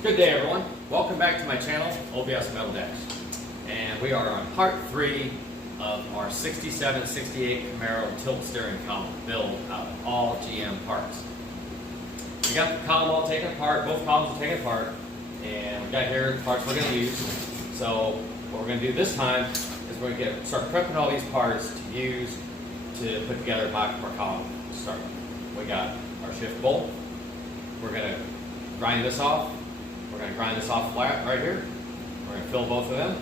Good day, everyone. Welcome back to my channel, OBS Metal Dash. And we are on part 3 of our 67-68 Camaro tilt steering column build out of all GM parts. We got the column all taken apart, both columns are taken apart, and we got here the parts we're going to use. So what we're going to do this time is we're going to start prepping all these parts to use to put together a box for our column to start. We got our shift bolt. We're going to grind this off. We're going to grind this off flat right here. We're going to fill both of them.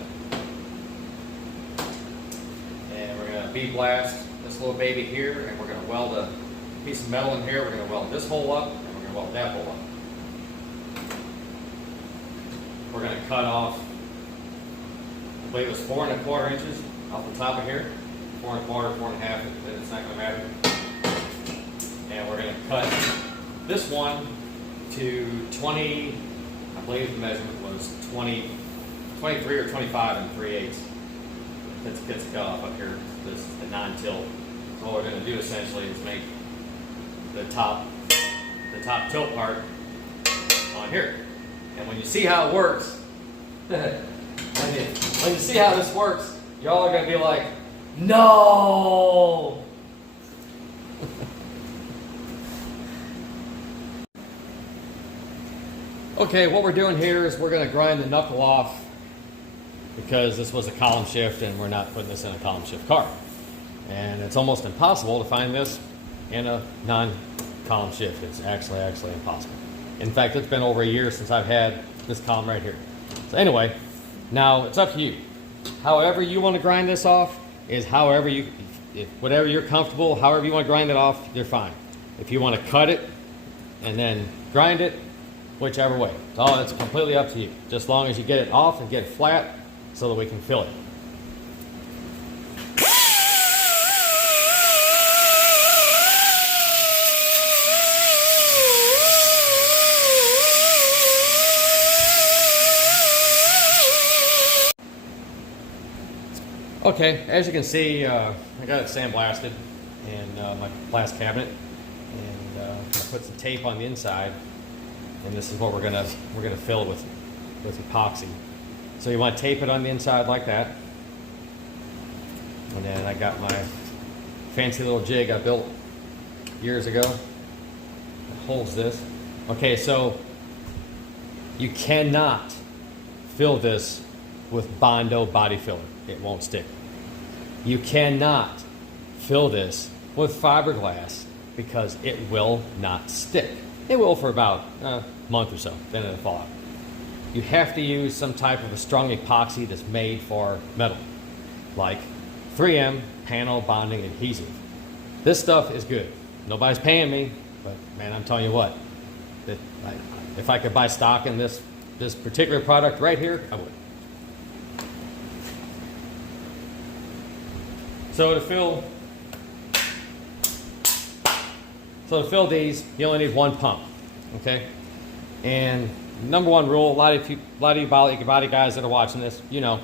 And we're going to bead blast this little baby here, and we're going to weld a piece of metal in here. We're going to weld this hole up, and we're going to weld that hole up. We're going to cut off, I believe it was 4 1/4 inches off the top of here. 4 1/4, 4 1/2, it's not going to matter. And we're going to cut this one to 20, I believe the measurement was 23 or 25 3/8. Gets cut off up here. This is the non-tilt. So what we're going to do essentially is make the top tilt part on here. And when you see how it works, when you see how this works, y'all are going to be like, no! Okay, what we're doing here is we're going to grind the knuckle off because this was a column shift and we're not putting this in a column shift car. And it's almost impossible to find this in a non-column shift. It's actually impossible. In fact, it's been over a year since I've had this column right here. So anyway, now it's up to you. However you want to grind this off is whatever you're comfortable, however you want to grind it off, you're fine. If you want to cut it and then grind it, whichever way. It's completely up to you. Just as long as you get it off and get it flat so that we can fill it. Okay, as you can see, I got it sandblasted in my blast cabinet, and I put some tape on the inside. And this is what we're gonna fill with epoxy. So you want to tape it on the inside like that. And then I got my fancy little jig I built years ago that holds this. Okay, so you cannot fill this with Bondo body filler. It won't stick. You cannot fill this with fiberglass because it will not stick. It will for about a month or so, then it'll fall out. You have to use some type of a strong epoxy that's made for metal, like 3M panel bonding adhesive. This stuff is good. Nobody's paying me, but man, I'm telling you what, if I could buy stock in this particular product right here, I would. So to fill these, you only need one pump, okay? And number one rule, a lot of you body guys that are watching this, you know,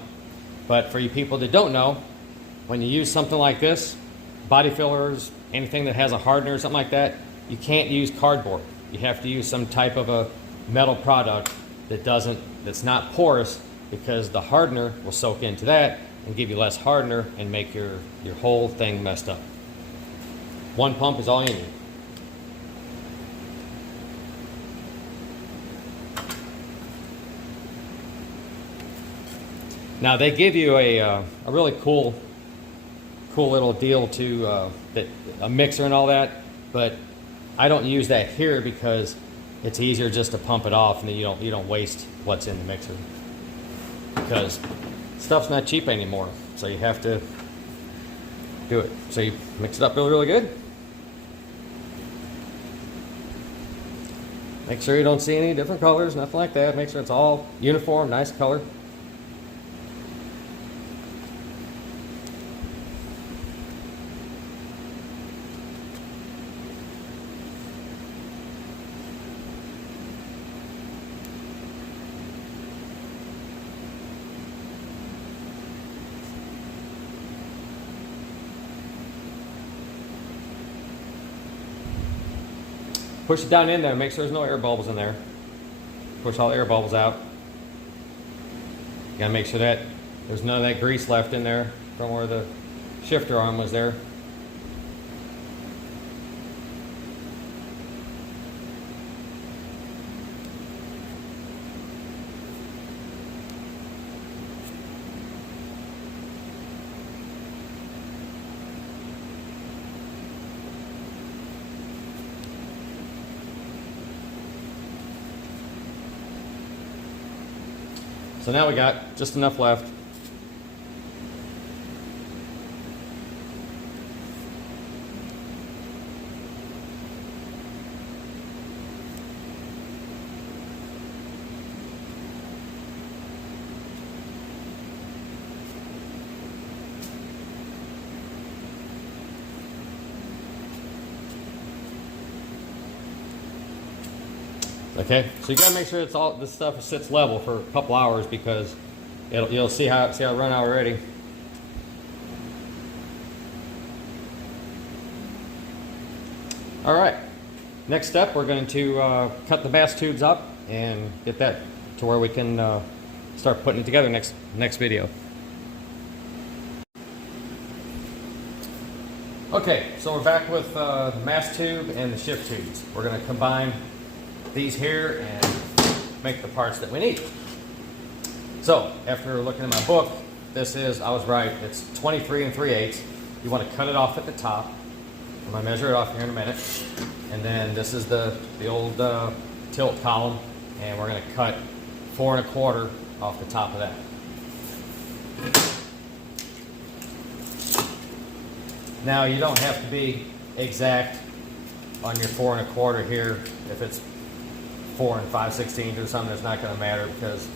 but for you people that don't know, when you use something like this, body fillers, anything that has a hardener or something like that, you can't use cardboard. You have to use some type of a metal product that's not porous, because the hardener will soak into that and give you less hardener and make your whole thing messed up. One pump is all you need. Now they give you a really cool little deal to a mixer and all that, but I don't use that here because it's easier just to pump it off, and then you don't waste what's in the mixer, because stuff's not cheap anymore, so you have to do it. So you mix it up really good. Make sure you don't see any different colors, nothing like that. Make sure it's all uniform, nice color. Push it down in there, make sure there's no air bubbles in there. push all the air bubbles out. You gotta make sure that there's none of that grease left in there from where the shifter arm was there. So now we got just enough left. Okay, so you gotta make sure it's all, this stuff sits level for a couple hours because you'll see how it run out already. All right, next step, we're going to cut the mast tubes up and get that to where we can start putting it together next video. Okay, so we're back with the mast tube and the shift tubes. We're going to combine these here and make the parts that we need. So after looking at my book, this is, I was right, it's 23 3/8. You want to cut it off at the top. I'm going to measure it off here in a minute. And then this is the old tilt column, and we're going to cut 4 1/4 off the top of that. Now you don't have to be exact on your 4 1/4 here. If it's 4 5/16 or something, it's not going to matter because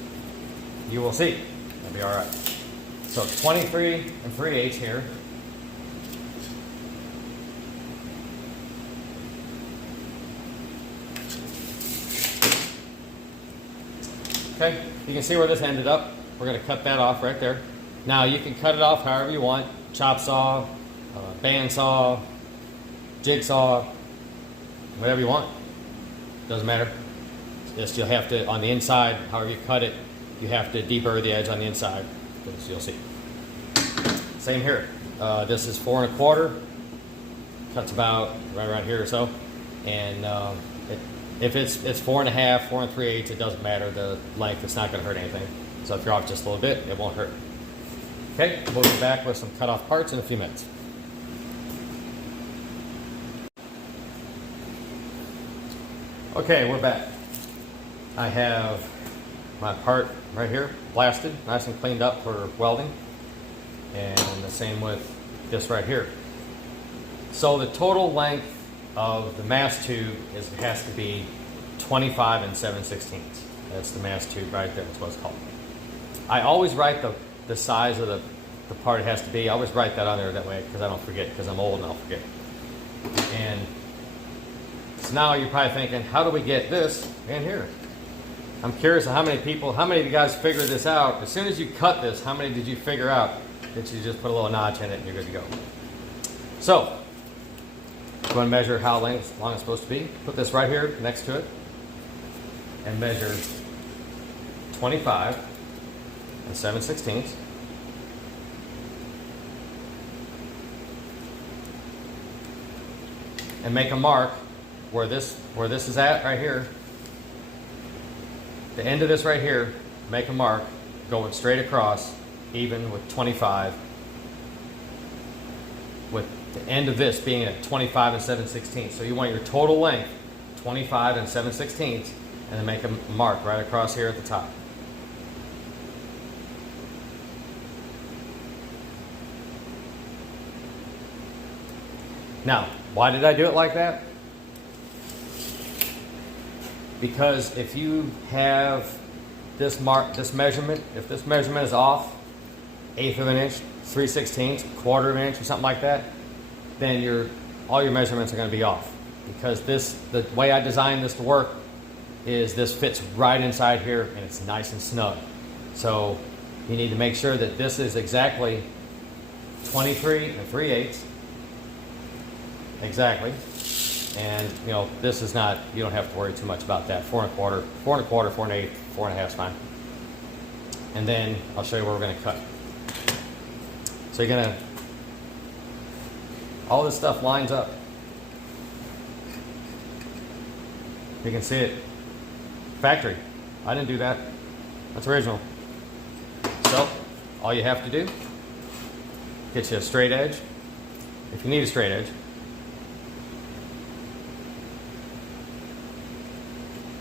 you will see. It'll be all right. So 23 3/8 here. Okay, you can see where this ended up. We're going to cut that off right there. Now you can cut it off however you want. Chop saw, bandsaw, jigsaw, whatever you want. Doesn't matter. Just you'll have to, on the inside, however you cut it, you have to deburr the edge on the inside, because you'll see. Same here. This is 4 1/4. Cuts about right around here or so. And if it's 4 1/2, 4 3/8, it doesn't matter the length. It's not going to hurt anything. So if you're off just a little bit, it won't hurt. Okay, we'll be back with some cut off parts in a few minutes. Okay, we're back. I have my part right here, blasted, nice and cleaned up for welding. And the same with this right here. So the total length of the mast tube has to be 25 7/16. That's the mast tube right there, that's what it's called. I always write the size of the part it has to be. I always write that on there that way because I don't forget, because I'm old and I'll forget. And so now you're probably thinking, how do we get this in here? I'm curious how many of you guys figured this out? As soon as you cut this, how many did you figure out that you just put a little notch in it and you're good to go? So, I'm going to measure how long it's supposed to be. Put this right here next to it and measure 25 7/16. And make a mark where this is at right here. The end of this right here, make a mark going straight across, even with 25, with the end of this being at 25 7/16. So you want your total length 25 7/16, and then make a mark right across here at the top. Now, why did I do it like that? Because if you have this measurement, if this measurement is off, 1/8 of an inch, 3/16, 1/4 of an inch, or something like that, then all your measurements are going to be off. Because the way I designed this to work is this fits right inside here and it's nice and snug. So you need to make sure that this is exactly 23 3/8, exactly, And you know, this is not, you don't have to worry too much about that. 4 1/4, 4 1/4, 4 1/8, 4 1/2 is fine. And then I'll show you where we're gonna cut. So you're gonna, all this stuff lines up. You can see it. Factory. I didn't do that. That's original. So all you have to do, get you a straight edge. If you need a straight edge,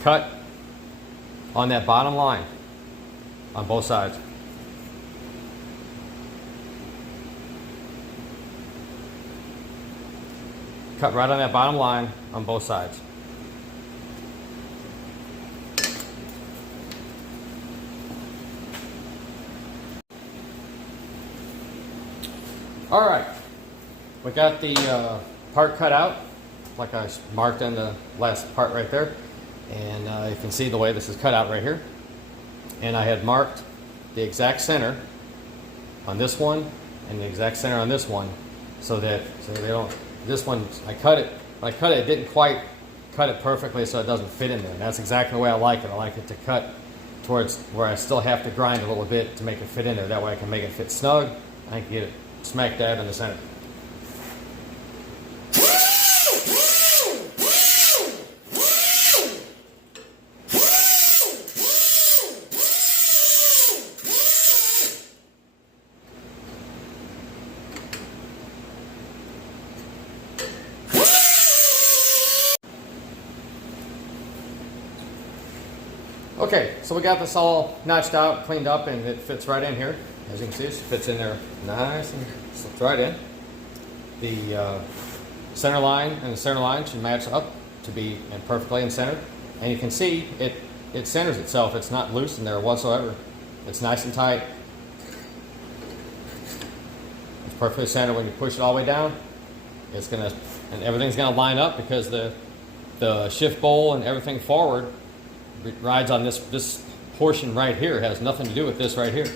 cut on that bottom line on both sides. Cut right on that bottom line on both sides. All right, we got the part cut out, like I marked on the last part right there. And you can see the way this is cut out right here. And I had marked the exact center on this one and the exact center on this one, so they don't, this one, I cut it, when I cut it, it didn't quite cut it perfectly so it doesn't fit in there. And that's exactly the way I like it. I like it to cut towards where I still have to grind a little bit to make it fit in there. That way I can make it fit snug. I can get it smack dab in the center. Okay, so we got this all notched out, cleaned up, and it fits right in here. As you can see, it fits in there nice and slips right in. The center line and the center line should match up to be perfectly in center. And you can see it centers itself. It's not loose in there whatsoever. It's nice and tight. It's perfectly centered. When you push it all the way down, it's gonna, and everything's gonna line up because the shift bowl and everything forward rides on this portion right here. It has nothing to do with this right here.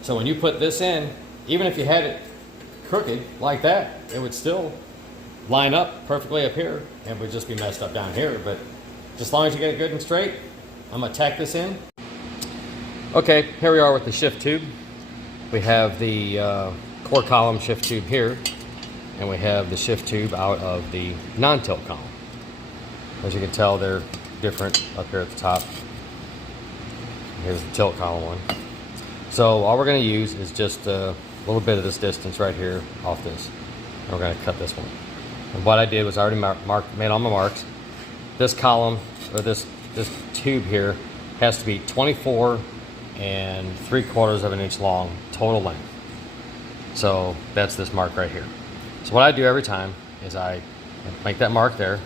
So when you put this in, even if you had it crooked like that, it would still line up perfectly up here and would just be messed up down here. But just as long as you get it good and straight, I'm gonna tack this in. Okay, here we are with the shift tube. We have the core column shift tube here, and we have the shift tube out of the non-tilt column. As you can tell, they're different up here at the top. Here's the tilt column one. So all we're going to use is just a little bit of this distance right here off this. And we're going to cut this one. And what I did was I already made all my marks. This column, or this tube here, has to be 24 3/4 of an inch long total length. So that's this mark right here. So what I do every time is I make that mark there,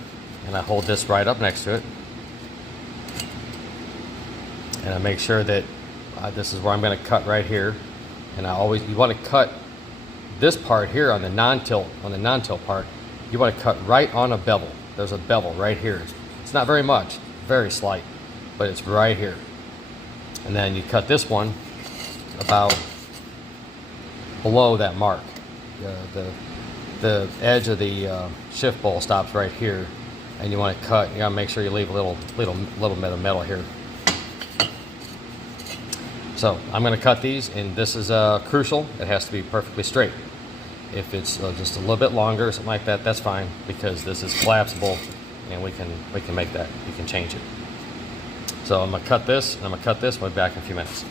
and I hold this right up next to it. And I make sure that this is where I'm going to cut right here. And you want to cut this part here on the non-tilt part. You want to cut right on a bevel. There's a bevel right here. It's not very much, very slight, but it's right here. And then you cut this one about below that mark. The edge of the shift bowl stops right here, and you want to cut. You got to make sure you leave a little bit of metal here. So I'm going to cut these, and this is crucial. It has to be perfectly straight. If it's just a little bit longer or something like that, that's fine, because this is collapsible, and we can make that. You can change it. So I'm going to cut this, and I'm going to cut this. We'll be back in a few minutes.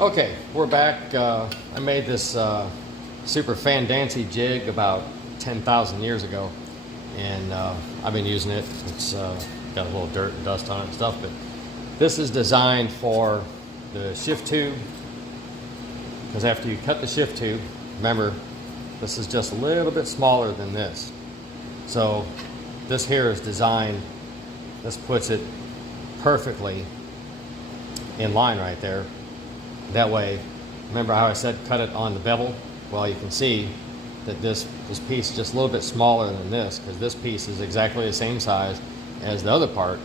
Okay, we're back. I made this super fandancy jig about 10,000 years ago, and I've been using it. It's got a little dirt and dust on it and stuff, but this is designed for the shift tube, because after you cut the shift tube, remember, this is just a little bit smaller than this. So this here is designed, this puts it perfectly in line right there. That way, remember how I said cut it on the bevel? Well, you can see that this piece is just a little bit smaller than this, because this piece is exactly the same size as the other part,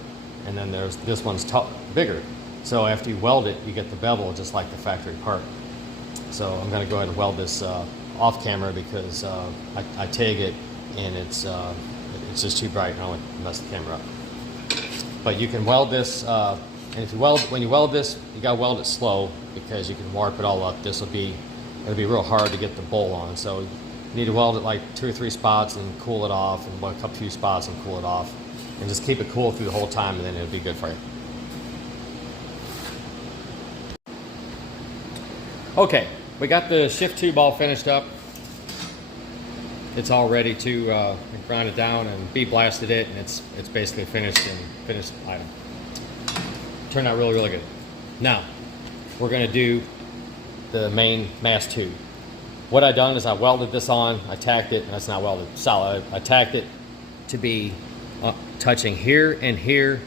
and then there's this one's bigger. So after you weld it, you get the bevel just like the factory part. So I'm going to go ahead and weld this off camera because I TIG it and it's just too bright and I don't want to mess the camera up. But you can weld this, and if you when you weld this, you gotta weld it slow because you can warp it all up. It'll be real hard to get the bowl on. So you need to weld it like 2 or 3 spots and cool it off, and weld a few spots and cool it off, and just keep it cool through the whole time, and then it'll be good for you. Okay, we got the shift tube all finished up. It's all ready to grind it down and bead blasted it, and it's basically finished item. Turned out really, really good. Now, we're gonna do the main mast tube. What I done is I welded this on, I tacked it, and that's not welded, solid. I tacked it to be touching here and here